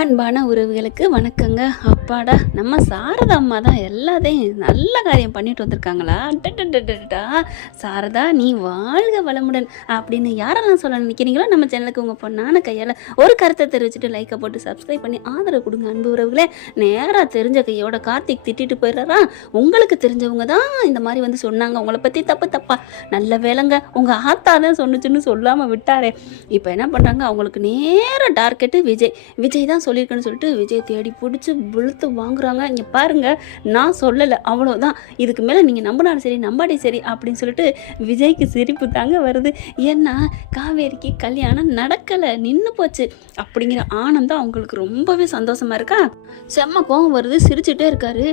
அன்பான உறவுகளுக்கு வணக்கங்க. அப்பாடா, நம்ம சாரதா அம்மா தான் எல்லாத்தையும் நல்ல காரியம் பண்ணிட்டு வந்திருக்காங்களா. டா சாரதா, நீ வாழ்க வளமுடன் அப்படின்னு யாரெல்லாம் சொல்ல நினைக்கிறீங்களோ நம்ம சேனலுக்கு உங்கள் பொண்ணான கையால் ஒரு கருத்தை தெரிவிச்சுட்டு லைக்கை போட்டு சப்ஸ்கிரைப் பண்ணி ஆதரவு கொடுங்க. அன்பு உறவுகளே, நேராக தெரிஞ்ச கையோட கார்த்திக் திட்டிட்டு போயிடுறாரா. உங்களுக்கு தெரிஞ்சவங்க தான் இந்த மாதிரி வந்து சொன்னாங்க உங்களை பற்றி தப்பா. நல்ல வேலைங்க, உங்கள் ஆத்தா தான் சொன்னுச்சுன்னு சொல்லாமல் விட்டாரே. இப்போ என்ன பண்ணுறாங்க, அவங்களுக்கு நேராக டார்கெட்டு விஜய் தான் சொல்லியிருக்கேன்னு சொல்லிட்டு விஜய் தேடி பிடிச்சி வெளுத்து வாங்குறாங்க. இங்கே பாருங்கள், நான் சொல்லலை, அவ்வளோதான். இதுக்கு மேலே நீங்கள் நம்பினாலும் சரி நம்பாடி சரி அப்படின்னு சொல்லிட்டு விஜய்க்கு சிரிப்பு தாங்க வருது. ஏன்னா காவேரிக்கு கல்யாணம் நடக்கலை, நின்று போச்சு அப்படிங்கிற ஆனந்தம் அவங்களுக்கு ரொம்பவே சந்தோஷமாக இருக்கா. செம்ம கோவம் வருது, சிரிச்சுட்டே இருக்காரு.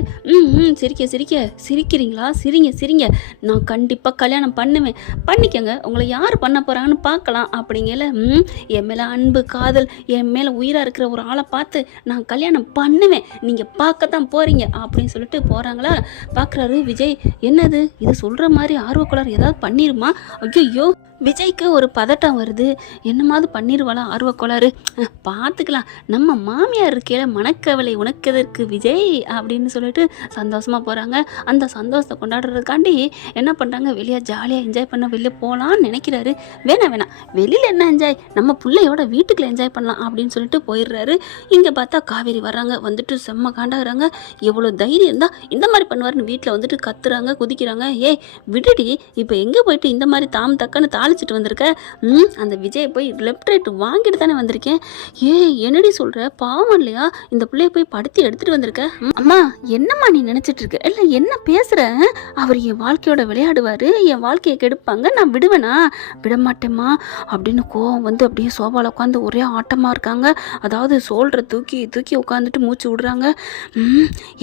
சிரிக்கிறீங்களா? சிரிங்க, நான் கண்டிப்பாக கல்யாணம் பண்ணுவேன், பண்ணிக்கங்க, உங்களை யார் பண்ண போகிறாங்கன்னு பார்க்கலாம் அப்படிங்கல. என் மேலே அன்பு காதல், என் மேலே உயிராக இருக்கிற ஒரு ஆளை பார்த்து நான் கல்யாணம் பண்ணுவேன், நீங்கள் பார்க்கத்தான் போகிறீங்க அப்படின்னு சொல்லிட்டு போகிறாங்களா. பார்க்குறாரு விஜய், என்னது இது சொல்கிற மாதிரி ஆர்வக்குளர் ஏதாவது பண்ணிருமா? ஐயோ, விஜய்க்கு ஒரு பதட்டம் வருது. என்னமாவது பண்ணிடுவாளா ஆர்வக்கோளாறு, பார்த்துக்கலாம், நம்ம மாமியார் இருக்கையில மனக்கவலை உனக்கதற்கு விஜய் அப்படின்னு சொல்லிட்டு சந்தோஷமாக போகிறாங்க. அந்த சந்தோஷத்தை கொண்டாடுறதுக்காண்டி என்ன பண்ணுறாங்க, வெளியே ஜாலியாக என்ஜாய் பண்ண வெளியே போகலான்னு நினைக்கிறாரு. வேணாம், வெளியில் என்ன என்ஜாய், நம்ம பிள்ளையோட வீட்டுக்குள்ள என்ஜாய் பண்ணலாம் அப்படின்னு சொல்லிட்டு போயிடுறாரு. இங்கே பார்த்தா காவேரி வர்றாங்க, வந்துட்டு செம்ம காண்டாகிறாங்க. எவ்வளோ தைரியம் தான் இந்த மாதிரி பண்ணுவார்னு வீட்டில் வந்துட்டு கத்துறாங்க, குதிக்கிறாங்க. ஏய் விடுடி, இப்போ எங்கே போயிட்டு இந்த மாதிரி தாம் தக்கன்னு தாளிச்சிட்டு வந்திருக்க? அந்த விஜயை போய் லெஃப்ட் ரைட் வாங்கிட்டு தானே வந்திருக்கேன். என்னடி சொல்கிற, பாவம் இல்லையா? இந்த பிள்ளைய போய் படுத்தி எடுத்துகிட்டு வந்திருக்க. அம்மா, என்னம்மா நீ நினச்சிட்டு இருக்க? இல்லை என்ன பேசுகிற? அவர் என் வாழ்க்கையோட விளையாடுவார், என் வாழ்க்கையை கெடுப்பாங்க, நான் விடுவேனா? விடமாட்டேம்மா அப்படின்னு கோவம் வந்து அப்படியே சோபாவில் உட்காந்து ஒரே ஆட்டமாக இருக்காங்க. அதாவது சோல்ற தூக்கி உட்காந்துட்டு மூச்சு விடுறாங்க.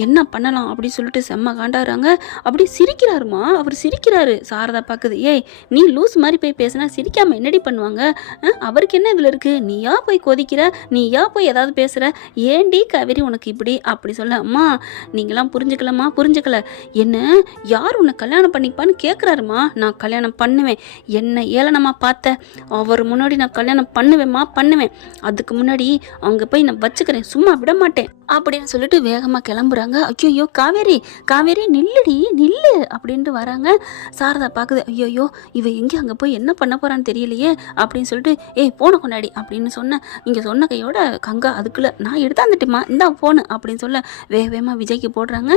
என்ன பண்ணலாம் அப்படின்னு சொல்லிட்டு செம்ம காண்டாடுறாங்க. அப்படி சிரிக்கிறாருமா, அவர் சிரிக்கிறாரு. சாரதா பார்க்குது. ஏய், நீ லூஸ் மாதிரி போய் பேசினா சிரிக்காமல் என்னடி பண்ணுவாங்க? அவருக்கு என்ன இதில் இருக்குது? நீயா போய் கொதிக்கிற, நீயா போய் ஏதாவது பேசுகிற, ஏண்டி காவேரி உனக்கு இப்படி அப்படி சொல்ல. அம்மா, நீங்களாம் புரிஞ்சுக்கல. என்ன யார் உன்னை கல்யாணம் பண்ணிப்பான்னு கேட்குறாருமா. நான் கல்யாணம் பண்ணுவேன், என்ன ஏளனமாக பார்த்த, அவர் முன்னாடி நான் கல்யாணம் பண்ணுவேன், அதுக்கு முன்னாடி அவங்க போய் நான் வச்சுக்கிறேன், சும்மா விட மாட்டேன் அப்படின்னு சொல்லிட்டு வேகமாக கிளம்புறாங்க. ஐயோ காவேரி நில்லு அப்படின்ட்டு வராங்க. சாரதா பார்க்குது. ஐயோ, இவ எங்கே அங்கே போய் என்ன பண்ண போகிறான்னு தெரியலையே அப்படின்னு சொல்லிட்டு, ஏய் போன கொண்டாடி அப்படின்னு சொன்னேன். இங்கே சொன்ன கையோட கங்கா அதுக்குள்ளே நான் எடுத்தாந்துட்டேம்மா, இந்தா போனு அப்படின்னு சொல்ல வேகமாக விஜய்க்கு போடுறாங்க.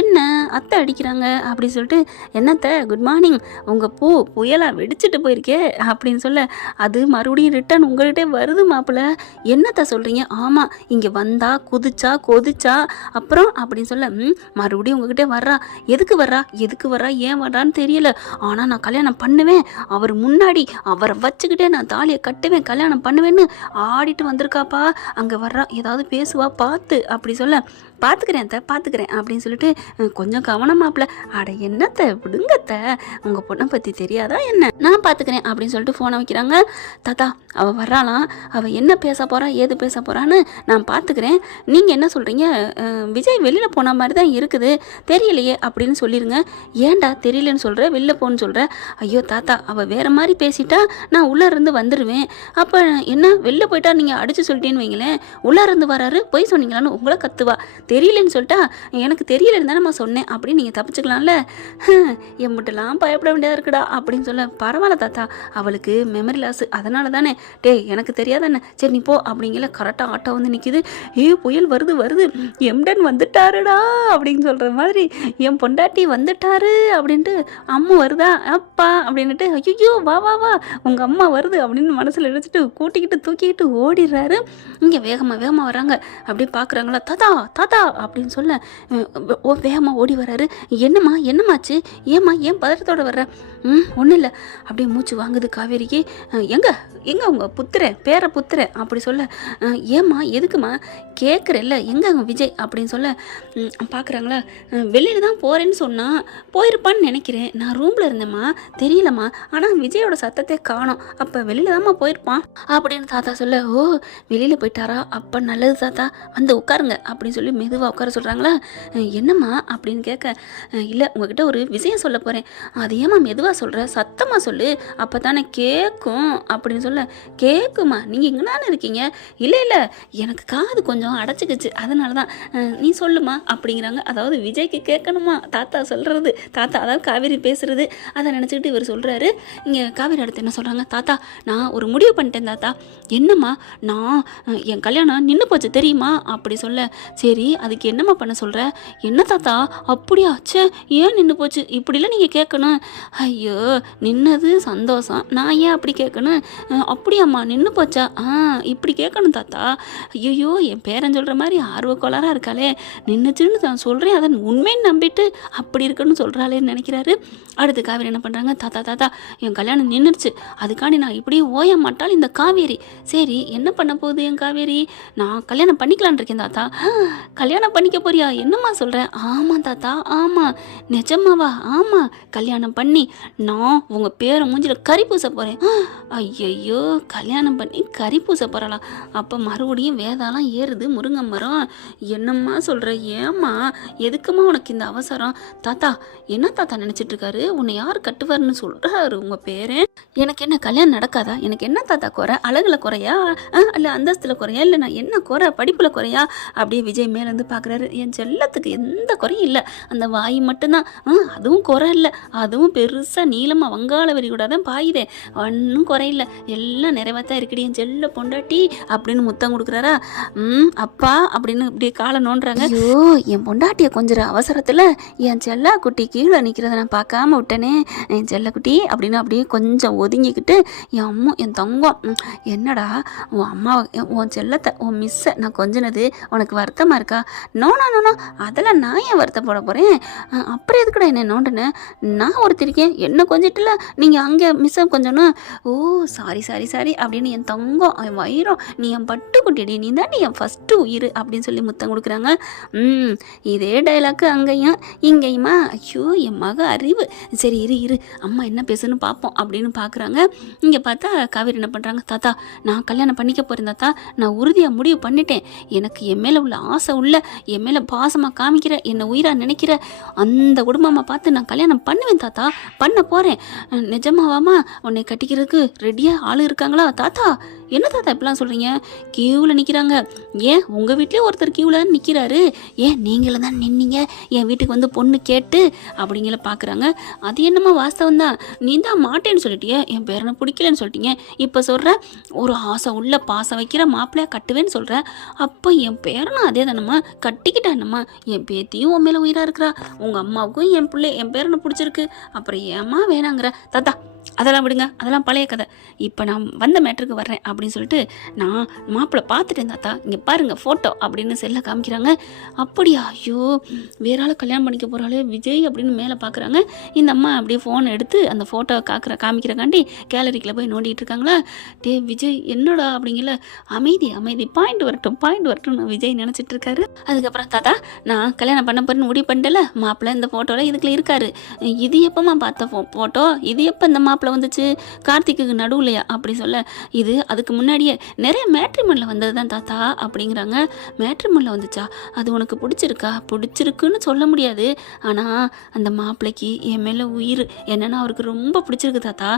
என்ன அத்தை அடிக்கிறாங்க அப்படின்னு சொல்லிட்டு, என்னத்தை குட் மார்னிங், உங்கள் புயலாக வெடிச்சிட்டு போயிருக்கே அப்படின்னு சொல்ல, அது மறுபடியும் ரிட்டர்ன் உங்கள்கிட்டே வருது மாப்பிள்ள, என்னத்தை சொல்கிறீங்க? ஆமாம், இங்கே வந்தா குதிச்சா கொதிச்சா அப்புறம் அப்படின்னு சொல்ல, மறுபடியும் உங்ககிட்டே வர்றா. எதுக்கு வர்றா ஏன் வர்றான்னு தெரியல, ஆனால் நான் கல்யாணம் பண்ணுவேன், அவர் முன்னாடி அவரை வச்சுக்கிட்டே நான் தாலியை கட்டுவேன், கல்யாணம் பண்ணுவேன்னு ஆடிட்டு வந்திருக்காப்பா. அங்கே வர்றா, ஏதாவது பேசுவா பார்த்து அப்படி சொல்ல, பார்த்துக்கிறேன் அப்படின்னு சொல்லிட்டு, கொஞ்சம் கவனமாப்பில். அட என்னத்தை விடுங்கத்த, உங்கள் பொண்ணை பற்றி தெரியாதா என்ன, நான் பார்த்துக்கிறேன் அப்படின்னு சொல்லிட்டு ஃபோனை வைக்கிறாங்க. தாத்தா, அவள் வர்றாளாம், அவள் என்ன பேச போகிறா ஏது பேச போகிறான்னு நான் பார்த்துக்கிறேன், நீங்கள் என்ன சொல்கிறீங்க? விஜய் வெளியில் போன மாதிரி தான் இருக்குது, தெரியலையே அப்படின்னு சொல்லிடுங்க. ஏன்டா தெரியலன்னு சொல்கிற, வெளில போன்னு சொல்கிற? ஐயோ தாத்தா, அவள் வேறு மாதிரி பேசிட்டா நான் உள்ளே இருந்து வந்துடுவேன், அப்போ என்ன வெளில போயிட்டா நீங்கள் அடித்து சொல்லிட்டேன்னு வைங்களேன், உள்ளே இருந்து வராரு பொய் சொன்னீங்களான்னு உங்களை கத்துவா. தெரியலன்னு சொல்லிட்டா, எனக்கு தெரியலன்னு தானே நான் சொன்னேன் அப்படின்னு நீங்கள் தப்பிச்சுக்கலாம்ல, எம்பிட்டெல்லாம் பயப்பட வேண்டியதாக இருக்குடா அப்படின்னு சொல்ல. பரவாயில்ல தாத்தா, அவளுக்கு மெமரி லாஸ், அதனால தானே. எனக்கு தெரியாதானே, சரி நீ போ அப்படிங்கல. கரெக்டாக ஆட்டோ வந்து நிற்கிது. புயல் வருது, எம்டன் வந்துட்டாருடா அப்படின்னு சொல்கிற மாதிரி, என் பொண்டாட்டி வந்துட்டாரு அப்படின்ட்டு, அம்மா வருதா அப்பா அப்படின்ட்டு, ஐயோ வா உங்கள் அம்மா வருது அப்படின்னு மனசில் நினச்சிட்டு தூக்கிக்கிட்டு ஓடிடுறாரு. இங்கே வேகமாக வராங்க. அப்படியே பார்க்குறாங்களா, தாத்தா அப்படின்னு சொல்ல வேகமாக ஓடி வர்றாரு. என்னம்மாச்சு, ஏன் பதட்டத்தோடு வர்ற? ஒன்றும் இல்லை அப்படியே மூச்சு வாங்குது காவேரிக்கு. எங்கே உங்கள் பேர புத்திரன் அப்படி சொல்ல, ஏம்மா எதுக்குமா கேட்குறல்ல, எங்கே அங்கே விஜய் அப்படின்னு சொல்ல, பார்க்குறாங்களா, வெளியில் தான் போகிறேன்னு சொன்னால் போயிருப்பான்னு நினைக்கிறேன், நான் ரூமில் இருந்தேம்மா, தெரியலம்மா, ஆனால் விஜயோட சத்தத்தை காணோம், அப்போ வெளியில் தான்மா போயிருப்பான் அப்படின்னு தாத்தா சொல்ல, ஓ வெளியில் போயிட்டாரா, அப்போ நல்லது தாத்தா, வந்து உட்காருங்க அப்படின்னு சொல்லி மெதுவாக உட்கார சொல்கிறாங்களா. என்னம்மா அப்படின்னு கேட்க, இல்லை உங்ககிட்ட ஒரு விஷயம் சொல்ல போகிறேன், அது ஏம்மா மெதுவாக சொல்கிற, சத்தமாக சொல்லு, அப்போ தானே கேட்கும் அப்படின்னு சொல்ல. கேட்குமா, நீங்கள் எங்கனான்னு இருக்கீங்க? இல்லை இல்லை, எனக்கு காது கொஞ்சம் அடைச்சிக்கிச்சு, அதனால தான். நீ சொல்லுமா அப்படிங்கிறாங்க. அதாவது விஜய்க்கு கேட்கணுமா தாத்தா சொல்கிறது, தாத்தா அதாவது காவேரி பேசுகிறது, அதை நினச்சிக்கிட்டு இவர் சொல்கிறாரு. இங்கே காவேரி அடுத்து என்ன சொல்கிறாங்க, தாத்தா நான் ஒரு முடிவு பண்ணிட்டேன் தாத்தா. என்னம்மா, நான் என் கல்யாணம் நின்று போச்சு தெரியுமா அப்படி சொல்ல. சரி அதுக்கு என்னம்மா பண்ண சொல்கிற? என்ன தாத்தா அப்படியா, சே ஏன் நின்று போச்சு இப்படிலாம் நீங்கள் கேட்கணும். ஐயோ நின்னது சந்தோஷம், நான் ஏன் அப்படி கேட்கணும்? அப்படியாம்மா நின்று போச்சா, இப்படி கேட்கணும் தாத்தா. ஐயோ என் பேரன் சொல்கிற மாதிரி ஆர்வக்கோளாராக இருக்காளே, நின்றுச்சுன்னு நான் சொல்கிறேன் அதை உண்மைன்னு நம்பிட்டு அப்படி இருக்குன்னு சொல்கிறாளேன்னு நினைக்கிறாரு. அடுத்து காவேரி என்ன பண்ணுறாங்க, தாத்தா தாத்தா என் கல்யாணம் நின்றுச்சு, அதுக்காண்டி நான் இப்படியே ஓய மாட்டாள் இந்த காவேரி. சரி என்ன பண்ண போகுது என் காவேரி? நான் கல்யாணம் பண்ணிக்கலான் இருக்கேன் தாத்தா. கல்யாணம் பண்ணிக்க போறியா, என்னம்மா சொல்கிறேன்? ஆமாம் தாத்தா ஆமாம். நிஜமாவா? ஆமாம், கல்யாணம் பண்ணி நான் உங்கள் பேரை மூஞ்சில் கறி பூச போகிறேன். ஐயையோ கல்யாணம் பண்ணி கறி பூச போகிறாளா? அப்போ மறுபடியும் வேதாலாம் ஏறுது முருங்கை மரம். என்னம்மா சொல்கிற, ஏம்மா எதுக்குமா உனக்கு இந்த அவசரம்? தாத்தா என்ன தாத்தா நினச்சிட்டு இருக்காரு, உன்னை யார் கட்டுவார்னு சொல்கிறாரு உங்கள் பேரன். எனக்கு என்ன கல்யாணம் நடக்காதா? எனக்கு என்ன தாத்தா குறை, அழகில் குறையா இல்லை அந்தஸ்தில் குறையா, இல்லை நான் என்ன குறை படிப்பில் குறையா? அப்படியே விஜய் மேலேருந்து பார்க்குறாரு. என் செல்லத்துக்கு எந்த குறையும் இல்லை, அந்த வாய் மட்டும்தான், அதுவும் குறை இல்லை, அதுவும் பெருசாக நீளமாக வங்காள வெறி கூட தான் பாயுதே, ஒன்றும் குறையில்லை, எல்லாம் நிறைவாக தான் இருக்குடி என் செல்ல பொண்டாட்டி அப்படின்னு முத்தம் கொடுக்குறாரா. அப்பா அப்படின்னு இப்படியே காலை நோண்டுறாங்க. ஐயோ என் பொண்டாட்டியை கொஞ்சம் அவசரத்தில் என் செல்லா குட்டி கீழே நிற்கிறத நான் பார்க்காம விட்டேனே, என் செல்லக்குட்டி அப்படின்னு அப்படியே கொஞ்சம் ஒதுங்கிக்கிட்டு, என் அம்மா என் தங்கம் என்னடா உன் அம்மா உன் செல்லத்தை உன் மிஸ்ஸை நான் கொஞ்சினது உனக்கு வருத்தமாக இருக்கா? நோனா நோனோ அதெல்லாம் நான் ஏன் வருத்தப்பட போகிறேன், அப்புறம் எதுக்குடா என்ன நோண்டுனேன், நான் ஒருத்தருக்கேன் என்ன கொஞ்சிட்டுல நீங்கள் அங்கே மிஸ்ஸை கொஞ்சணும். ஓ சாரி சாரி சாரி அப்படின்னு என் தங்கம் என் வயிறம், நீ என் பட்டுக்குட்டிடி, நீ தான் என் ஃபஸ்ட்டு உயிர் அப்படின்னு சொல்லி முத்தம் கொடுக்குறாங்க. இதே டைலாக்கு அங்கேயும் இங்கேயுமா. ஐயோ என் மக அறிவு, சரி இரு இரு அம்மா என்ன பேசுன்னு பார்ப்போம் அப்படின்னு பார்க்குறாங்க. இங்கே பார்த்தா காவேரி என்ன பண்ணுறாங்க, தாத்தா நான் கல்யாணம் பண்ணிக்க போகிறேன் தாத்தா, நான் உறுதியாக முடிவு பண்ணிட்டேன், எனக்கு என் மேலே உள்ள ஆசை உள்ள, என் மேலே பாசமாக காமிக்கிற, என்னை உயிராக நினைக்கிற அந்த குடும்பமாக பார்த்து நான் கல்யாணம் பண்ணுவேன் தாத்தா, பண்ண போகிறேன். நிஜமாவாமா உன்னை கட்டிக்கிறதுக்கு ரெடியாக ஆள் இருக்காங்களா? தாத்தா என்ன தாத்தா இப்படிலாம் சொல்கிறீங்க, கியூவில் நிற்கிறாங்க. ஏன் உங்கள் வீட்லேயே ஒருத்தர் கியூவில் நிற்கிறாரு, ஏன் நீங்களும் தான் நின்னீங்க என் வீட்டுக்கு வந்து பொண்ணு கேட்டு அப்படிங்கிற பார்க்குறாங்க. அது என்னம்மா வாஸ்தவம் தான், நீ தான் மாட்டேன்னு சொல்லிட்டியே, என் பேரனை பிடிக்கலன்னு சொல்லிட்டீங்க, இப்போ சொல்கிற ஒரு ஆசை உள்ள பாசம் வைக்கிற மாப்பிள்ளையா கட்டுவேன்னு சொல்கிறேன், அப்போ என் பேரனும் அதே தானம்மா கட்டிக்கிட்டானம்மா, என் பேத்தியும் உன் மேலே உயிராக இருக்கிறா, உங்கள் அம்மாவுக்கும் என் பிள்ளை என் பேரனை பிடிச்சிருக்கு, அப்புறம் ஏம்மா வேணாங்கிற? தாத்தா அதெல்லாம் விடுங்க, அதெல்லாம் பழைய கதை, இப்போ நான் வந்த மேட்ருக்கு வர்றேன் அப்படின்னு சொல்லிட்டு நான் மாப்பிள்ளை பார்த்துட்டேன் தாத்தா, இங்கே பாருங்கள் ஃபோட்டோ அப்படின்னு செல்ல காமிக்கிறாங்க. அப்படியா, ஐயோ வேற ஆள் கல்யாணம் பண்ணிக்க போகிறாளே விஜய் அப்படின்னு மேலே பார்க்குறாங்க. இந்த அம்மா அப்படியே ஃபோனை எடுத்து அந்த ஃபோட்டோ காமிக்கிறக்காண்டி கேலரிக்கில் போய் நோண்டிகிட்டு இருக்காங்களா. டே விஜய் என்னடா அப்படிங்கல, அமைதி அமைதி பாயிண்ட் வரட்டும்னு விஜய் நினச்சிட்டு இருக்காரு. அதுக்கப்புறம் தாத்தா நான் கல்யாணம் பண்ண போறேன்னு முடிவு பண்ணிட்டல, மாப்பிள்ளை இந்த ஃபோட்டோவில் இதுக்குள்ள இருக்காரு, இது எப்போமா பார்த்த ஃபோட்டோ, இது எப்போ இந்த மாப்பிள்ளை வந்துச்சு, கார்த்திக்கு நடுவுலையா அப்படி சொல்ல, இது அதுக்கு முன்னாடியே நிறைய மேட்ரிமோனில் வந்தது தான் தாத்தா அப்படிங்கிறாங்க. மேட்ரிமோனில் வந்துச்சா, அது உனக்கு பிடிச்சிருக்கா? பிடிச்சிருக்குன்னு சொல்ல முடியாது, ஆனால் அந்த மாப்பிள்ளைக்கு என் மேலே உயிர், என்னன்னா அவருக்கு ரொம்ப பிடிச்சிருக்கு தாத்தா.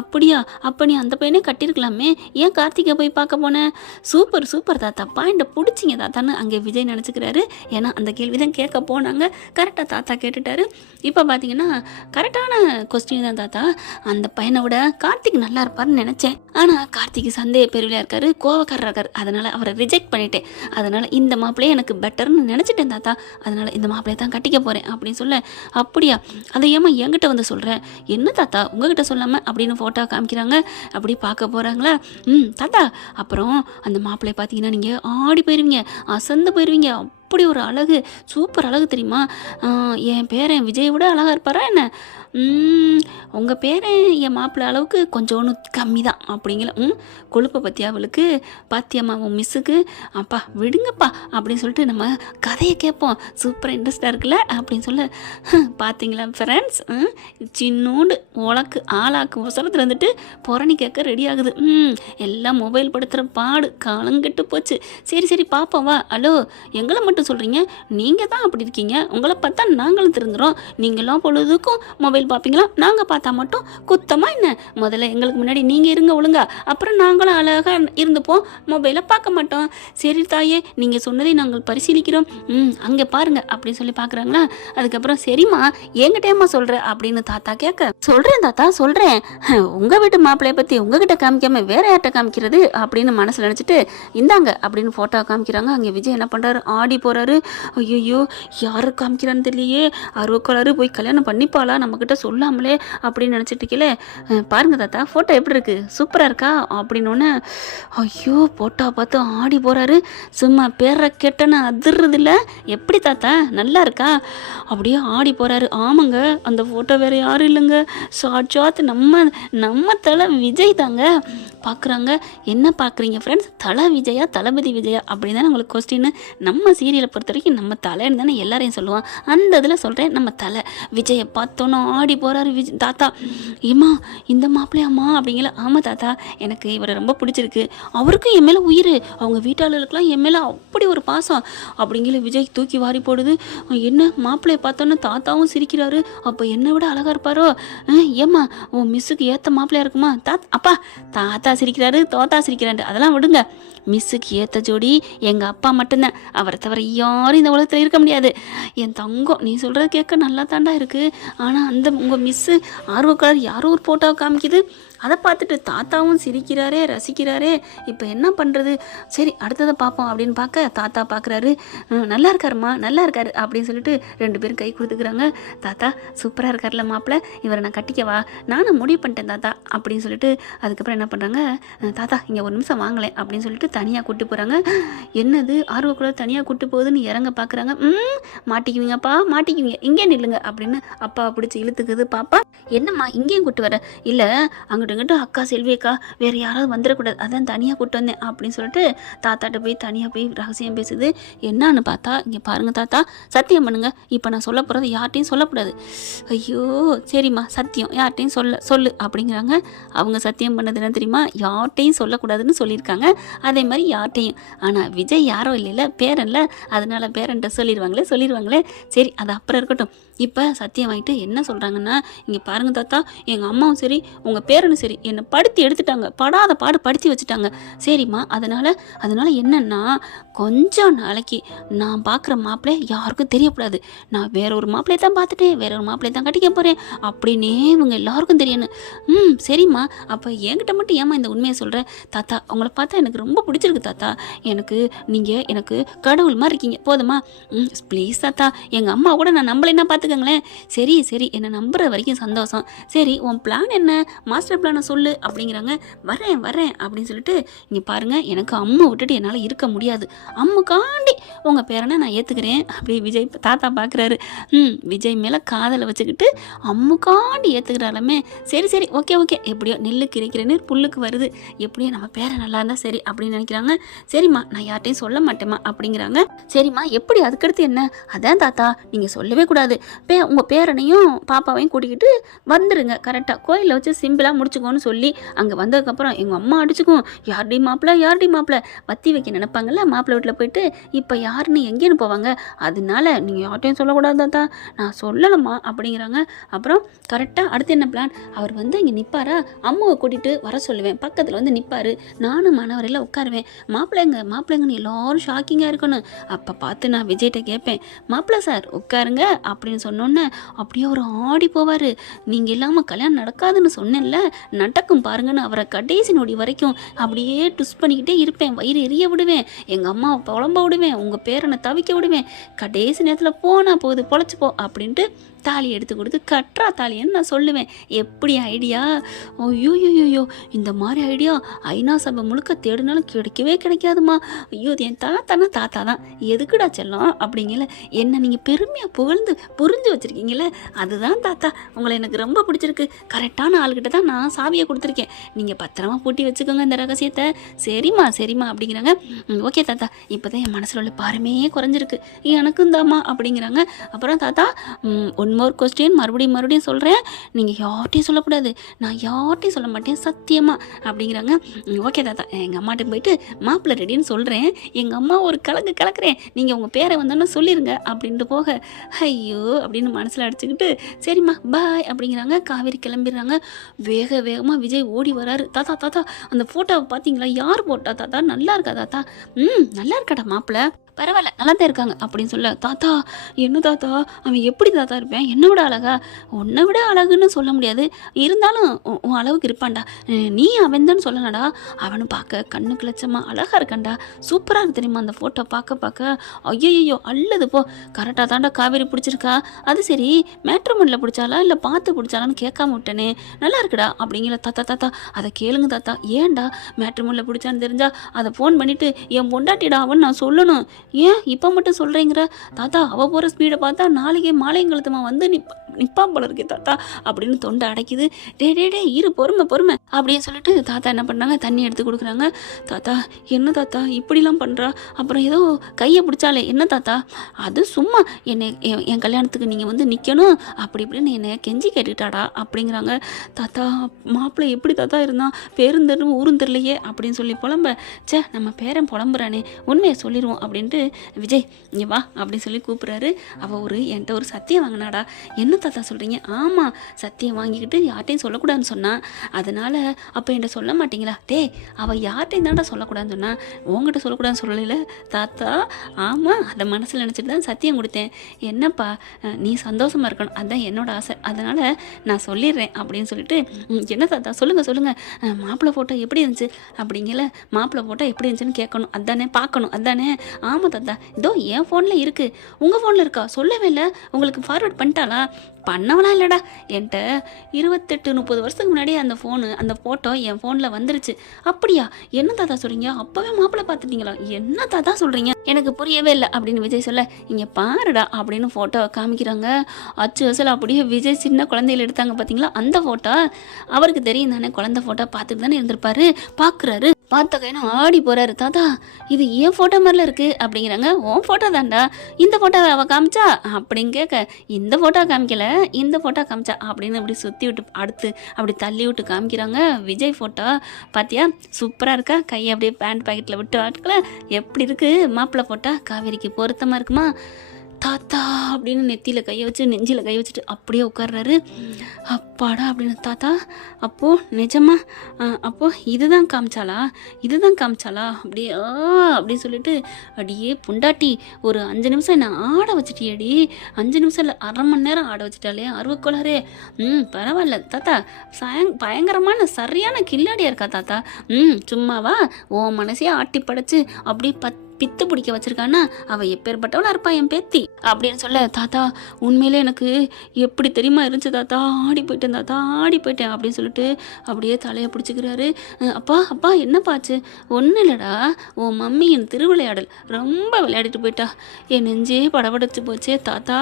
அப்படியா, அப்போ நீ அந்த பையனே கட்டியிருக்கலாமே, ஏன் கார்த்திகை போய் பார்க்க போனேன்? சூப்பர் சூப்பர் தாத்தா, பாயிண்ட்டை பிடிச்சிங்க தாத்தான்னு அங்கே விஜய் நினச்சிக்கிறாரு. ஏன்னா அந்த கேள்வி தான் கேட்க போனாங்க, கரெக்டாக தாத்தா கேட்டுட்டாரு. இப்போ பார்த்தீங்கன்னா கரெக்டான கொஸ்டின் தான் தாத்தா. அந்த பையனை விட கார்த்திக் நல்லா இருப்பார்னு நினச்சேன், ஆனால் கார்த்திக் சந்தேக பெருவிலையாக இருக்காரு, கோவக்காரராக இருக்காரு, அதனால் அவரை ரிஜெக்ட் பண்ணிட்டேன், அதனால் இந்த மாப்பிள்ளையே எனக்கு பெட்டர்னு நினச்சிட்டேன் தாத்தா, அதனால் இந்த மாப்பிள்ளையை தான் கட்டிக்க போகிறேன் அப்படின்னு சொல்ல. அப்படியா, அதை ஏமா என்கிட்ட வந்து சொல்கிறேன், என்ன தாத்தா உங்ககிட்ட சொல்லாமல் அப்படின்னு ஃபோட்டோ காமிக்கிறாங்க. அப்படி பார்க்க போகிறாங்களா. தாத்தா அப்புறம் அந்த மாப்பிள்ளையை பார்த்தீங்கன்னா நீங்கள் ஆடி போயிடுவீங்க, அசந்து போயிடுவீங்க, அப்படி ஒரு அழகு, சூப்பர் அழகு தெரியுமா. என் பேரன் விஜய் விட அழகாக இருப்பாரா என்ன? உங்கள் பேரன் என் மாப்பிள்ளை அளவுக்கு கொஞ்சோன்னு கம்மி தான் அப்படிங்கிற கொழுப்பை பற்றி அவளுக்கு பாத்தியம்மா உன் மிஸ்ஸுக்கு, அப்பா விடுங்கப்பா அப்படின்னு சொல்லிட்டு நம்ம கதையை கேட்போம், சூப்பராக இன்ட்ரெஸ்டாக இருக்குல்ல அப்படின்னு சொல்ல. பார்த்தீங்களா ஃப்ரெண்ட்ஸ், சின்னோண்டு உலக்கு ஆளாக்கு அவசரத்தில் வந்துட்டு புறணி கேட்க ரெடி ஆகுது. எல்லாம் மொபைல் படுத்துகிற பாடு காலங்கெட்டு போச்சு. சரி சரி பார்ப்போம் வா. ஹலோ எங்களை மட்டும் மட்டும் சொல்கிறீங்க? நீங்கள் தான் அப்படி இருக்கீங்க. உங்களை பார்த்தா நாங்களும் திருந்துறோம். நீங்களாம் பொழுதுக்கும் மொபைல் பார்ப்பீங்களா? நாங்கள் பார்த்தா மட்டும் குத்தமாக என்ன? முதல்ல எங்களுக்கு முன்னாடி நீங்கள் இருங்க ஒழுங்கா, அப்புறம் நாங்களும் அழகாக இருந்துப்போம், மொபைலை பார்க்க மாட்டோம். சரி தாயே, நீங்கள் சொன்னதை நாங்கள் பரிசீலிக்கிறோம். அங்கே பாருங்க அப்படின்னு சொல்லி பார்க்குறாங்களா. அதுக்கப்புறம் சரிம்மா என்கிட்டேம்மா சொல்கிற அப்படின்னு தாத்தா கேட்க, சொல்கிறேன் தாத்தா சொல்கிறேன், உங்கள் வீட்டு மாப்பிள்ளையை பற்றி உங்ககிட்ட காமிக்காம வேற யார்கிட்ட காமிக்கிறது அப்படின்னு மனசில் நினச்சிட்டு இந்தாங்க அப்படின்னு ஃபோட்டோ காமிக்கிறாங்க. அங்கே விஜய் என்ன பண்ணுறாரு, ஆடி போகிறாரு. ஐயோ யாரு காமிக்கிறான்னு தெரியலையே, அருவக்கோளாறு போய் கல்யாணம் பண்ணிப்பாளா நம்மக்கிட்ட சொல்லாமலே அப்படின்னு நினச்சிட்டு இருக்கீங்களே. பாருங்க தாத்தா ஃபோட்டோ எப்படி இருக்குது, சூப்பராக இருக்கா அப்படின்னோடனே ஐயோ ஃபோட்டோ பார்த்து ஆடி போகிறாரு. சும்மா பேரை கேட்டேன்னு அதிர்றது இல்லை, எப்படி தாத்தா நல்லா இருக்கா அப்படியே ஆடி போகிறாரு. ஆமாங்க, அந்த ஃபோட்டோ வேறு யாரும் இல்லைங்க, சாட்சாத் நம்ம தலை விஜய் தாங்க. பார்க்குறாங்க. என்ன பார்க்குறீங்க ஃப்ரெண்ட்ஸ், தலை விஜயா தளபதி விஜயா அப்படின்னு தானே உங்களுக்கு கொஸ்டின். நம்ம சீரியலை பொறுத்த வரைக்கும் நம்ம தலைன்னு தானே எல்லாரையும் சொல்லுவோம். அந்த இதில் சொல்கிறேன், நம்ம தலை விஜயை பார்த்தோன்னா ஆடி போகிறாரு தாத்தா. ஏம்மா இந்த மாப்பிள்ளையாம்மா அப்படிங்கல. ஆமாம் தாத்தா, எனக்கு இவரை ரொம்ப பிடிச்சிருக்கு, அவருக்கும் என் மேலே உயிர், அவங்க வீட்டாளர்களுக்கெல்லாம் என் மேலே அப்படி ஒரு பாசம் அப்படிங்கிற விஜய் தூக்கி வாரி போடுது. என்ன மாப்பிள்ளையை பார்த்தோன்னா தாத்தாவும் சிரிக்கிறாரு, அப்போ என்னை விட அழகாக இருப்பாரோ? ஏம்மா உன் மிஸ்ஸுக்கு ஏற்ற மாப்பிள்ளையா இருக்குமா? அப்பா தாத்தா சிரிக்கிறாரு தோத்தா சிரிக்கிறாரு அதெல்லாம் விடுங்க. மிஸ்ஸுக்கு ஏற்ற ஜோடி எங்கள் அப்பா மட்டும்தான், அவரை தவிர யாரும் இந்த உலகத்தில் இருக்க முடியாது. என் தங்கம் நீ சொல்கிறது கேட்க நல்லா தாண்டா இருக்குது. ஆனால் அந்த உங்கள் மிஸ்ஸு ஆர்வக்காரர் யாரோ ஒரு ஃபோட்டோவை காமிக்குது, அதை பார்த்துட்டு தாத்தாவும் சிரிக்கிறாரே ரசிக்கிறாரே. இப்போ என்ன பண்ணுறது, சரி அடுத்ததை பார்ப்போம் அப்படின்னு பார்க்க தாத்தா பார்க்குறாரு. நல்லா இருக்காருமா நல்லா இருக்காரு அப்படின்னு சொல்லிட்டு 2 பேரும் கை கொடுத்துக்கிறாங்க. தாத்தா சூப்பராக இருக்கார்ல மாப்பிள்ளை, இவரை நான் கட்டிக்கவா, நானும் முடிவு பண்ணிட்டேன் தாத்தா அப்படின்னு சொல்லிட்டு அதுக்கப்புறம் என்ன பண்ணுறாங்க, தாத்தா இங்கே ஒரு நிமிஷம் வாங்கலை அப்படின்னு சொல்லிட்டு தனியாக கூட்டு போகிறாங்க. என்னது ஆர்வக்குள்ள தனியாக கூட்டு போகுதுன்னு இறங்க பார்க்குறாங்க. மாட்டிக்குவீங்கப்பா மாட்டிக்குவீங்க, இங்கே நில்லுங்க அப்படின்னு அப்பா பிடிச்சி இழுத்துக்குது. பாப்பா என்னம்மா இங்கேயும் கூட்டு வர, இல்லை அங்கிட்ட அக்கா செல்வியக்கா வேறு யாராவது வந்துடக்கூடாது, அதான் தனியாக கூட்டு வந்தேன் அப்படின்னு சொல்லிட்டு தாத்தாட்ட போய் தனியாக போய் ரகசியம் பேசுது. என்னான்னு பார்த்தா, இங்கே பாருங்கள் தாத்தா சத்தியம் பண்ணுங்க, இப்போ நான் சொல்ல போகிறது யார்ட்டையும் சொல்லக்கூடாது. ஐயோ சரிம்மா சத்தியம் யார்ட்டையும் சொல்லு அப்படிங்கிறாங்க. அவங்க சத்தியம் பண்ணது என்ன தெரியுமா, யார்ட்டையும் சொல்லக்கூடாதுன்னு சொல்லியிருக்காங்க. அதே மாதிரி யார்ட்டையும், ஆனால் விஜய் யாரும் இல்லைல்ல பேரன்ல, அதனால பேரன்ட்ட சொல்லிடுவாங்களே. சரி அது அப்புறம் இருக்கட்டும். இப்போ சத்தியம் வாங்கிட்டு என்ன சொல்கிறாங்கன்னா, இங்கே பாருங்கள் தாத்தா எங்கள் அம்மாவும் சரி உங்கள் பேரனும் சரி என்னை படுத்தி எடுத்துட்டாங்க, படாத பாடு படுத்தி வச்சுட்டாங்க. சரிம்மா அதனால் என்னென்னா கொஞ்சம் நாளைக்கு நான் பார்க்குற மாப்பிள்ளை யாருக்கும் தெரியக்கூடாது, நான் வேற ஒரு மாப்பிள்ளையை தான் பார்த்துட்டேன், வேற ஒரு மாப்பிள்ளையை தான் கட்டிக்க போகிறேன் அப்படின்னே இவங்க எல்லாருக்கும் தெரியணும். சரிம்மா அப்போ என்கிட்ட மட்டும் ஏமா இந்த உண்மையை சொல்கிறேன்? தாத்தா உங்களை பார்த்தா எனக்கு ரொம்ப பிடிச்சிருக்கு தாத்தா, நீங்கள் எனக்கு கடவுள் மாதிரி இருக்கீங்க போதுமா? ப்ளீஸ் தாத்தா, எங்கள் அம்மா கூட நான் நம்பலைன்னா பார்த்துக்கங்களேன். சரி என்னை நம்புற வரைக்கும் சந்தோஷம். சரி உன் பிளான் என்ன, மாஸ்டர் பிளானை சொல்லு அப்படிங்கிறாங்க. வரேன் அப்படின்னு சொல்லிட்டு, இங்கே பாருங்கள் எனக்கு அம்மா விட்டுட்டு என்னால் இருக்க முடியாது, அம்முக்காண்டி உங்கள் பேரனை நான் ஏற்றுக்கிறேன் அப்படி விஜய் தாத்தா பார்க்குறாரு. விஜய் மேலே காதலை வச்சுக்கிட்டு அம்முக்காண்டி ஏற்றுக்கிறாலுமே. சரி ஓகே எப்படியோ நெல்லுக்கு இருக்கிற நீர் புல்லுக்கு வருது, எப்படியோ நம்ம பேரை நல்லா இருந்தால் சரி அப்படின்னு நினைக்கிறாங்க. சரிம்மா நான் யார்ட்டையும் சொல்ல மாட்டேம்மா அப்படிங்கிறாங்க. சரிம்மா எப்படி அதுக்கடுத்து என்ன? அதான் தாத்தா நீங்கள் சொல்லவே கூடாது, உங்கள் பேரனையும் பாப்பாவையும் கூட்டிக்கிட்டு வந்துடுங்க, கரெக்டாக கோயிலில் வச்சு சிம்பிளாக முடிச்சுக்கோன்னு சொல்லி அங்கே வந்ததுக்கப்புறம் எங்கள் அம்மா அடிச்சுக்கும், யார்டி மாப்பிள்ளை வத்தி வைக்க நினைப்பாங்கல்ல மாப்பிள்ளை வீட்டில் போயிட்டு, இப்போ யாருன்னு எங்கேன்னு போவாங்க, அதனால நீங்கள் யார்ட்டையும் சொல்லக்கூடாது தாத்தா, நான் சொல்லலாமா அப்படிங்கிறாங்க. அப்புறம் கரெக்டாக அடுத்து என்ன பிளான், அவர் இங்கே நிற்பாரா, அம்மாவை கூட்டிகிட்டு வர சொல்லுவேன், பக்கத்தில் நிற்பார், நானும் மனவரையில் உட்காருவேன், மாப்பிள்ளைங்கன்னு எல்லாரும் ஷாக்கிங்காக இருக்கணும். அப்போ பார்த்து நான் விஜய்கிட்ட கேட்பேன், மாப்பிள்ளை சார் உட்காருங்க அப்படின்னு சொன்னோன்னே அப்படியே ஒரு ஆடி போவார். நீங்கள் இல்லாமல் கல்யாணம் நடக்காதுன்னு சொன்னேன்ல, நடக்கும் பாருங்கன்னு அவரை கடைசி நொடி வரைக்கும் அப்படியே ட்விஸ்ட் பண்ணிக்கிட்டே இருப்பேன், வயிறு எரிய விடுவேன், எங்கள் அம்மாவை புலம்ப விடுவேன், உங்கள் பேரனை தவிக்க விடுவேன், கடைசி நேரத்தில் போனா போகுது பொழைச்சிப்போ அப்படின்ட்டு தாலி எடுத்து கொடுத்து கட்டுறா தாலின்னு நான் சொல்லுவேன். எப்படி ஐடியா? ஐயோ இந்த மாதிரி ஐடியா ஐநா சபை முழுக்க தேடினாலும் கிடைக்காதுமா. ஐயோ என் தாத்தா தான், எதுக்குடா செல்லம் அப்படிங்கல, என்ன நீங்கள் பெருமையாக புரிஞ்சு வச்சுருக்கீங்களே, அதுதான் தாத்தா உங்களை எனக்கு ரொம்ப பிடிச்சிருக்கு, கரெக்டான ஆள்கிட்ட தான் நான் நான் சாவியை கொடுத்துருக்கேன், நீங்கள் பத்திரமா பூட்டி வச்சுக்கோங்க இந்த ரகசியத்தை. சரிம்மா சரிம்மா அப்படிங்கிறாங்க. ஓகே தாத்தா, இப்போ தான் என் மனசில் உள்ள பாரமே குறைஞ்சிருக்கு, எனக்கும் தாம்மா அப்படிங்கிறாங்க. அப்புறம் தாத்தா, ஒன் மோர் கொஸ்டின், மறுபடியும் சொல்கிறேன், நீங்கள் யார்ட்டையும் சொல்லக்கூடாது, நான் யார்ட்டையும் சொல்ல மாட்டேன் சத்தியமா அப்படிங்கிறாங்க. ஓகே தாத்தா, எங்கள் அம்மாட்ட போயிட்டு மாப்பிள்ளை ரெடின்னு சொல்கிறேன், எங்கள் அம்மா ஒரு கலக்குறேன், நீங்கள் உங்கள் பேரை வந்தோன்னா சொல்லிடுங்க அப்படின்ட்டு போக, ஐயோ அப்படின்னு மனசில் அடிச்சுக்கிட்டு சரிம்மா பாய் அப்படிங்கிறாங்க. காவேரி கிளம்பிடுறாங்க. வேகமாக விஜய் ஓடி வராரு. தாத்தா அந்த ஃபோட்டோவை பார்த்தீங்களா, யார் போட்டா தாத்தா, நல்லா இருக்கா தாத்தா? நல்லா இருக்காடா மாப்பிள்ளை, பரவாயில்ல நல்லா தான் இருக்காங்க அப்படின்னு சொல்ல, தாத்தா என்ன தாத்தா அவன் எப்படி தாத்தா இருப்பேன், என்னை விட அழகா? உன்னை விட அழகுன்னு சொல்ல முடியாது, இருந்தாலும் உன் அளவுக்கு இருப்பான்டா, நீ அவன் தான் சொல்லலடா, அவனு பார்க்க கண்ணுக்கு லட்சமாக அழகாக இருக்கான்டா, சூப்பராக இருக்கு தெரியுமா அந்த ஃபோட்டோ பார்க்க. ஐயோ அல்லது போ, கரெக்டாக தாண்டா காவேரி பிடிச்சிருக்கா. அது சரி மேட்ரிமோனியில் பிடிச்சாலா இல்லை பார்த்து பிடிச்சாலான்னு கேட்காம விட்டனே, நல்லா இருக்குடா அப்படிங்கிற. தாத்தா அதை கேளுங்க தாத்தா, ஏன்டா மேட்ரிமோனியில் பிடிச்சான்னு தெரிஞ்சா அதை ஃபோன் பண்ணிவிட்டு என் பொண்டாட்டிடா அவன் நான் சொல்லணும், ஏன் இப்போ மட்டும் சொல்கிறீங்கிற? தாத்தா அவள் போகிற ஸ்பீடை பார்த்தா நாளைக்கே மாலையங்கழுத்தமாக வந்து நிப்பா போல இருக்கே தாத்தா அப்படின்னு தொண்டை அடைக்குது. டே இரு பொறுமை அப்படின்னு சொல்லிட்டு தாத்தா என்ன பண்ணாங்க, தண்ணி எடுத்து கொடுக்குறாங்க. தாத்தா என்ன தாத்தா இப்படிலாம் பண்ணுறா, அப்புறம் ஏதோ கையை பிடிச்சாலே என்ன தாத்தா, அது சும்மா என்னை என் கல்யாணத்துக்கு நீங்கள் வந்து நிற்கணும் அப்படி இப்படின்னு என்னை கெஞ்சி கேட்டுக்கிட்டாடா அப்படிங்கிறாங்க. தாத்தா மாப்பிள்ளை எப்படி தாத்தா இருந்தான், பேரும் தெரியல ஊரும் தெரியலையே அப்படின்னு சொல்லி புலம்ப, நம்ம பேரன் புலம்புறானே உண்மையை சொல்லிடுவோம் அப்படின்ட்டு விஜய் இங்கே வா அப்படின்னு சொல்லி கூப்பிட்றாரு. அவள் என்கிட்ட ஒரு சத்தியம் வாங்கினாடா. என்ன தாத்தா சொல்கிறீங்க? ஆமாம், சத்தியம் வாங்கிக்கிட்டு யார்ட்டையும் சொல்லக்கூடாதுன்னு சொன்னான், அதனால் அப்போ என்கிட்ட சொல்ல மாட்டீங்களா? அவள் யார்ட்டையும் தான்டா சொல்லக்கூடாதுன்னு சொன்னான், உங்ககிட்ட சொல்லக்கூடாதுன்னு சொல்லல தாத்தா. ஆமாம், அதை மனசில் நினச்சிட்டு தான் சத்தியம் கொடுத்தேன். என்னப்பா நீ சந்தோஷமாக இருக்கணும், அதுதான் என்னோட ஆசை, அதனால் நான் சொல்லிடுறேன் அப்படின்னு சொல்லிட்டு, என்ன தாத்தா சொல்லுங்கள் மாப்பிள்ளை ஃபோட்டோ எப்படி இருந்துச்சு அப்படிங்கல. மாப்பிள்ளை ஃபோட்டோ எப்படி இருந்துச்சுன்னு கேட்கணும், அதானே பார்க்கணும் அதானே? ஆமாம் தாத்தா, இதோ என் ஃபோனில் இருக்குது, உங்கள் ஃபோனில் இருக்கா? சொல்லவே இல்லை, உங்களுக்கு ஃபார்வர்ட் பண்ணிட்டாளா? பண்ணவலாம் இல்லைடா, என்கிட்ட 28-30 வருஷத்துக்கு முன்னாடியே அந்த ஃபோட்டோ என் ஃபோனில் வந்துருச்சு. அப்படியா? என்ன தாத்தா சொல்கிறீங்க, அப்போவே மாப்பிள்ளை பார்த்துட்டீங்களா? என்ன தாத்தா சொல்கிறீங்க, எனக்கு புரியவே இல்லை அப்படின்னு விஜய் சொல்ல, இங்கே பாருடா அப்படின்னு ஃபோட்டோவை காமிக்கிறாங்க. அச்சு வசல் அப்படியே விஜய் சின்ன குழந்தைகள் எடுத்தாங்க பார்த்தீங்களா, அந்த ஃபோட்டோ. அவருக்கு தெரியும் தானே, குழந்தை ஃபோட்டோ பார்த்துட்டு தானே இருந்திருப்பாரு. பார்க்குறாரு, பார்த்த கைனா ஆடி போகிறாரு. தாத்தா இது ஏன் ஃபோட்டோ மாதிரில இருக்குது அப்படிங்கிறாங்க. உன் ஃபோட்டோ தான்டா, இந்த ஃபோட்டோவை அவள் காமிச்சா அப்படின்னு கேட்க, இந்த ஃபோட்டோ காமிக்கல, இந்த ஃபோட்டோ காமிச்சா அப்படின்னு அப்படி சுற்றி விட்டு அடுத்து அப்படி தள்ளி விட்டு காமிக்கிறாங்க. விஜய் ஃபோட்டோ பார்த்தியா, சூப்பராக இருக்கா, கையை அப்படியே பேண்ட் பாக்கெட்டில் விட்டு வாட்டுக்கல, எப்படி இருக்குது மாப்பிள்ளை ஃபோட்டோ, காவேரிக்கு பொருத்தமாக இருக்குமா தாத்தா அப்படின்னு நெத்தியில் கையை வச்சு நெஞ்சில் கை வச்சுட்டு அப்படியே உட்கார்றாரு. அப்பாடா அப்படின்னு. தாத்தா அப்போது நிஜமா, அப்போது இதுதான் காமிச்சாலா அப்படியே அப்படின்னு சொல்லிட்டு, அடியே பொண்டாட்டி ஒரு 5 நிமிஷம் என்ன ஆட வச்சுட்டியடி, 5 நிமிஷம் இல்லை 1/2 மணி நேரம் ஆட வச்சுட்டாலே, அருவக்கோளாரே. பரவாயில்ல தாத்தா, பயங்கரமான சரியான கில்லாடியாக இருக்கா தாத்தா. சும்மாவா ஓ மனசையே ஆட்டி படைச்சு அப்படி பித்து பிடிக்க வச்சிருக்கான்னா அவள் எப்பேற்பட்டவளா இருப்பா என் பேத்தி அப்படின்னு சொல்ல, தாத்தா உண்மையிலே எனக்கு எப்படி தெரியுமா இருந்துச்சு தாத்தா, ஆடி போயிட்டேன் அப்படின்னு சொல்லிட்டு அப்படியே தலையை பிடிச்சிக்கிறாரு. அப்பா என்னப்பாச்சு? ஒன்றும் இல்லைடா, உன் மம்மியின் திருவிளையாடல் ரொம்ப விளையாடிட்டு போயிட்டா, என் நெஞ்சே படபடச்சு போச்சே தாத்தா,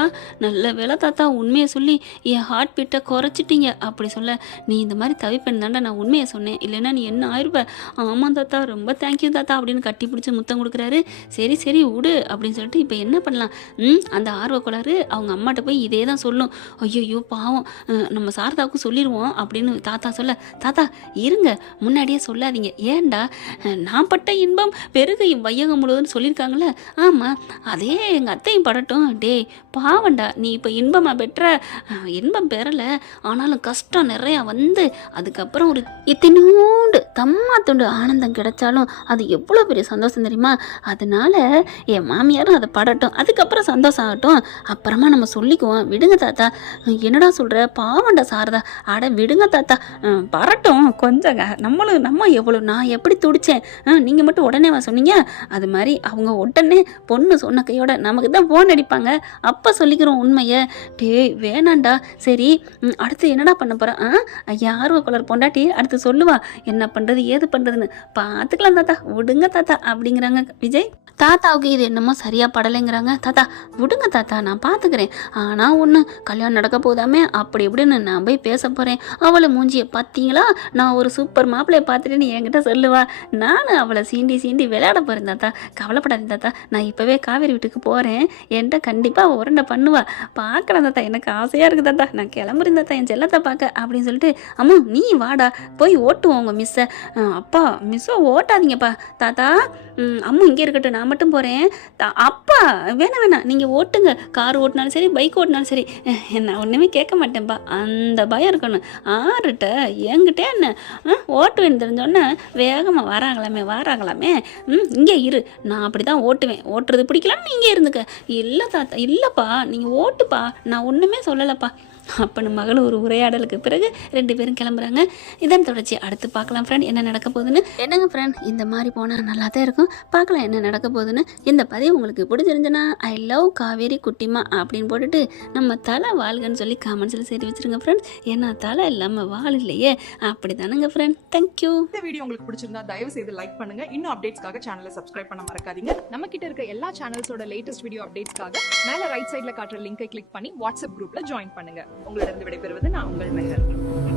நல்ல வேலை தாத்தா உண்மையை சொல்லி என் ஹார்ட் பீட்டை குறைச்சிட்டீங்க அப்படி சொல்ல, நீ இந்த மாதிரி தவிப்பேன் தாண்டா நான் உண்மையை சொன்னேன், இல்லைன்னா நீ என்ன ஆயிருப்ப. ஆமாம் தாத்தா ரொம்ப தேங்க்யூ தாத்தா அப்படின்னு கட்டி பிடிச்சி முத்தம் கொடுக்குறாரு. சரி விடு அப்படின்னு சொல்லிட்டு இப்போ என்ன பண்ணலாம், அந்த ஆர்வக்கோளாறு அவங்க அம்மாட்ட போய் இதே தான் சொல்லும். ஐயோ பாவம், நம்ம சாரதாவுக்கும் சொல்லிடுவோம் அப்படின்னு தாத்தா சொல்ல, தாத்தா இருங்க முன்னாடியே சொல்லாதீங்க, ஏன்டா நான் பட்ட இன்பம் பெருகு வையகம் முழுவதுன்னு சொல்லியிருக்காங்களே, ஆமாம் அதே எங்கள் அத்தையும் படட்டும். பாவண்டா, நீ இப்போ இன்பமாக பெற்ற, இன்பம் பெறலை ஆனாலும் கஷ்டம் நிறையா வந்து அதுக்கப்புறம் ஒரு இத்தினூண்டு தம்மாத்துண்டு ஆனந்தம் கிடைச்சாலும் அது எவ்வளோ பெரிய சந்தோஷம் தெரியுமா. அதனால என் மாமியாரும் அதை படட்டும், அதுக்கப்புறம் சந்தோஷம் ஆகட்டும், அப்புறமா நம்ம சொல்லிக்குவோம். விடுங்க தாத்தா. என்னடா சொல்கிற, பாவண்டா சாரதா. அட விடுங்க தாத்தா, பரட்டும் கொஞ்சம், நம்ம எவ்வளோ நான் எப்படி துடிச்சேன், நீங்கள் மட்டும் உடனே சொன்னீங்க. அது மாதிரி அவங்க உடனே பொண்ணு சொன்ன கையோட நமக்கு தான் ஃபோன் அடிப்பாங்க, அப்போ சொல்லிக்கிறோம் உண்மையை. வேணாண்டா. சரி அடுத்து என்னடா பண்ண போகிறேன், யாரும் கலர் பொண்டாட்டி அடுத்து சொல்லுவா என்ன பண்ணுறது ஏது பண்ணுறதுன்னு பார்த்துக்கலாம் தாத்தா, விடுங்க தாத்தா அப்படிங்கிறாங்க விஜய். தாத்தாவுக்கு இது என்னமோ சரியாக படலைங்கிறாங்க. தாத்தா விடுங்க தாத்தா, நான் பார்த்துக்கிறேன். ஆனால் ஒன்று, கல்யாணம் நடக்க போதாமே அப்படி இப்படின்னு நான் போய் பேச போகிறேன். அவளை மூஞ்சியை பார்த்தீங்களா, நான் ஒரு சூப்பர் மாப்பிள்ளையை பார்த்துட்டு என்கிட்ட சொல்லுவா. நான் அவளை சீண்டி விளையாட போகிறேன் தாத்தா. கவலைப்படாதீங்க தாத்தா, நான் இப்போவே காவேரி வீட்டுக்கு போகிறேன். என்கிட்ட கண்டிப்பாக உருண்டை பண்ணுவா. பார்க்கலாம் தாத்தா, எனக்கு ஆசையாக இருக்குது தாத்தா. நான் கிளம்புறேன் தாத்தா என் செல்லத்தை பார்க்க அப்படின்னு சொல்லிட்டு, அம்மா நீ வாடா போய் ஓட்டுவோம் உங்கள் மிஸ்ஸை. அப்பா மிஸ்ஸை ஓட்டாதீங்கப்பா தாத்தா. அம்மா இங்கே இருக்கட்டும், நான் மட்டும் போகிறேன். அப்பா வேணாம் நீங்கள் ஓட்டுங்க. கார் ஓட்டினாலும் சரி, பைக் ஓட்டினாலும் சரி, நான் ஒன்றுமே கேட்க மாட்டேன்ப்பா. அந்த பயம் இருக்கணும். ஆறுட்ட என்கிட்ட என்ன ஓட்டுவேன்னு தெரிஞ்சோன்னே வேகமாக வராங்களாமே. இங்கே இரு, நான் அப்படி தான் ஓட்டுவேன். ஓட்டுறது பிடிக்கலான்னு நீங்கள் இருந்துக்க. இல்லை தாத்தா, இல்லைப்பா நீங்கள் ஓட்டுப்பா, நான் ஒன்றுமே சொல்லலைப்பா. அப்போ மகள் ஒரு உரையாடலுக்கு பிறகு 2 பேரும் கிளம்புறாங்க. இதன் தொடர்ச்சி அடுத்து பார்க்கலாம் ஃப்ரெண்ட், என்ன நடக்க போகுதுன்னு. என்னங்க ஃப்ரெண்ட், இந்த மாதிரி போனால் நல்லா தான் இருக்கும். பார்க்கலாம் என்ன நடக்க போகுதுன்னு. இந்த பதிவு உங்களுக்கு பிடிச்சிருந்துச்சுன்னா ஐ லவ் காவேரி குட்டிமா அப்படின்னு போட்டுட்டு நம்ம தலை வாழ்கன்னு சொல்லி காமெண்ட்ஸில் சேர்த்து வச்சுருங்க ஃப்ரெண்ட்ஸ். ஏன்னா தலை இல்லாமல் வாழ் இல்லையே, அப்படி தானுங்க ஃப்ரெண்ட். தேங்க்யூ. இந்த வீடியோ உங்களுக்கு பிடிச்சிருந்தா தயவு செய்து லைக் பண்ணுங்க. இன்னும் அப்டேட்ஸ்க்காக சேனலை சப்ஸ்கிரைப் பண்ண மறக்காதீங்க. நம்ம கிட்ட இருக்க எல்லா சேனல்ஸோட லேட்டஸ்ட் வீடியோ அப்டேட்ஸ்க்காக மேல ரைட் சைட்ல காட்டுற லிங்கை கிளிக் பண்ணி வாட்ஸ்அப் குரூப்ல ஜாயின் பண்ணுங்க. உங்களிடம் விடைபெறுவது நான் உங்கள் மெஹர்.